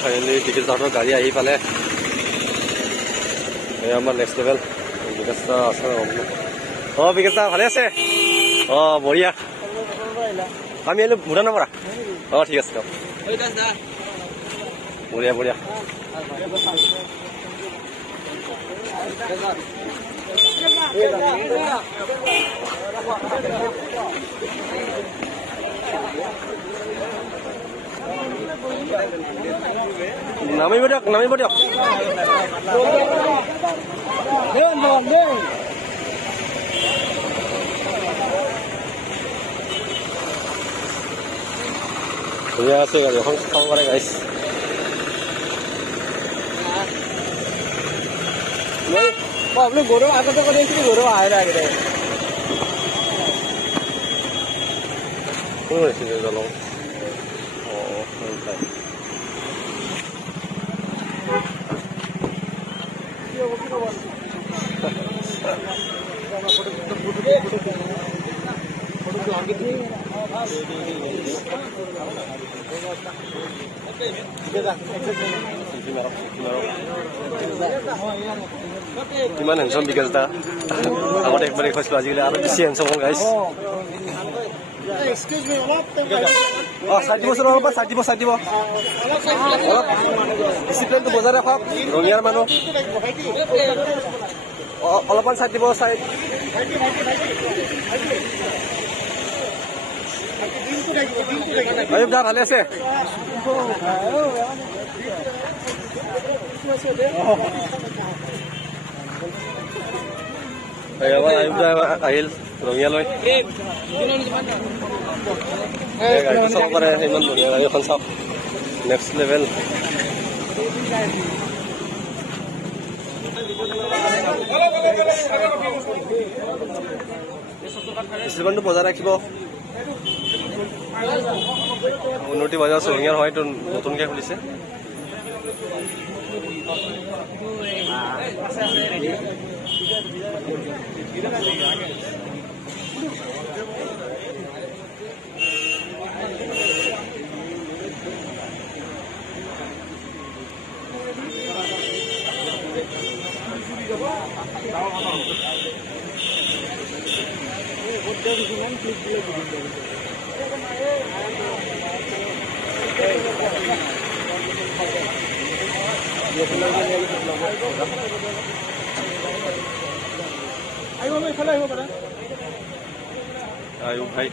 Finally ticket তাহাঁতৰ গাড়ী আহি পালে এই আমাৰ নেক্সট লেভেল বিকাশ দা আছে বিকাশ দা ভালে আছে বঢ়িয়া আমি আহিলো ভূটানৰ পৰা ঠিক আছে বঢ়িয়া বঢ়িয়া নামিব দিয়ক ধুনীয়া আছে গাড়ী এখন খাব পাৰে গাইছ আপুনি গৰু আগতে কৰি আছিলো গৰু আহে আগতে কোন আছিলে দলং কিমান হেনচম বিকাশ দা আগতে একবাৰ দেখাইছিলো আজিকালি আৰু বেছি হেনচম হ'ল গাইছ চাই দিব অলপ ডিচিপ্লিনটো বজাই ৰাখক ৰঙিয়াৰ মানুহ অলপমান চাই দিব আয়ুব দা ভালে আছে আয়ুব দা আহিল ৰঙিয়ালৈ গাড়ীটো চাব পাৰে ইমান ধুনীয়া গাড়ী এখন চাওক নেক্সট লেভেল ডিচিপ্লিনটো বজাই ৰাখিব উন্নতি বজাৰ ৰঙিয়াৰ হয়তো নতুনকৈ খুলিছে আয়ুব ভাই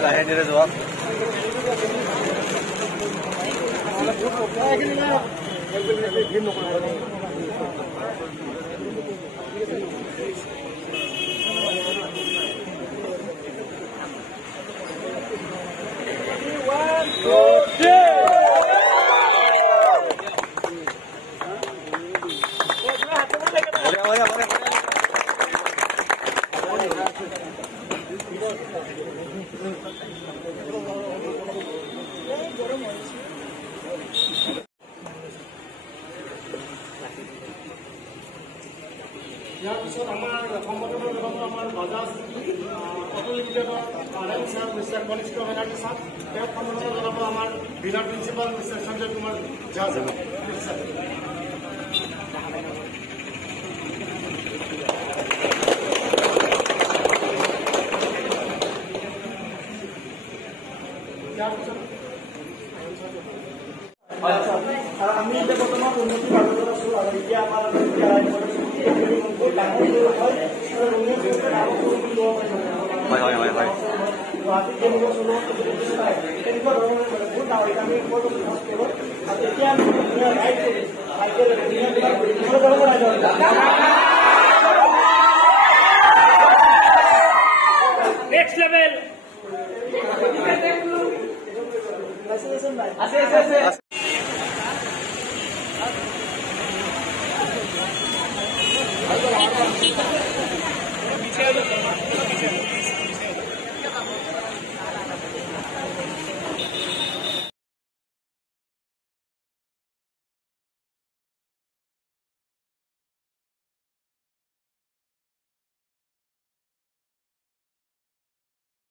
লাহে ধীৰে যোৱা গৰম হৈছে তাৰপিছত আমাৰ সংগঠনৰ লগত আমাৰ বাজাজ অটো লিমিটেডৰ আদানী ছাৰ মিষ্টাৰ কনিষ্ঠ বেনাৰ্জী ছাৰ তেওঁক সম্বোধন জনাব আমাৰ dealer principal mister Sanjay Kumar ঝা ছাৰ। আমি এতিয়া বৰ্তমান উন্নতি বাজেটত আছো আৰু এতিয়া আমাৰ গুৱাহাটী কেনেকুৱা চলোৱা তেনেকুৱা ধৰণৰ বহুত ডাঙৰ আমি এতিয়া আমি নেক্সট লেভেল আছে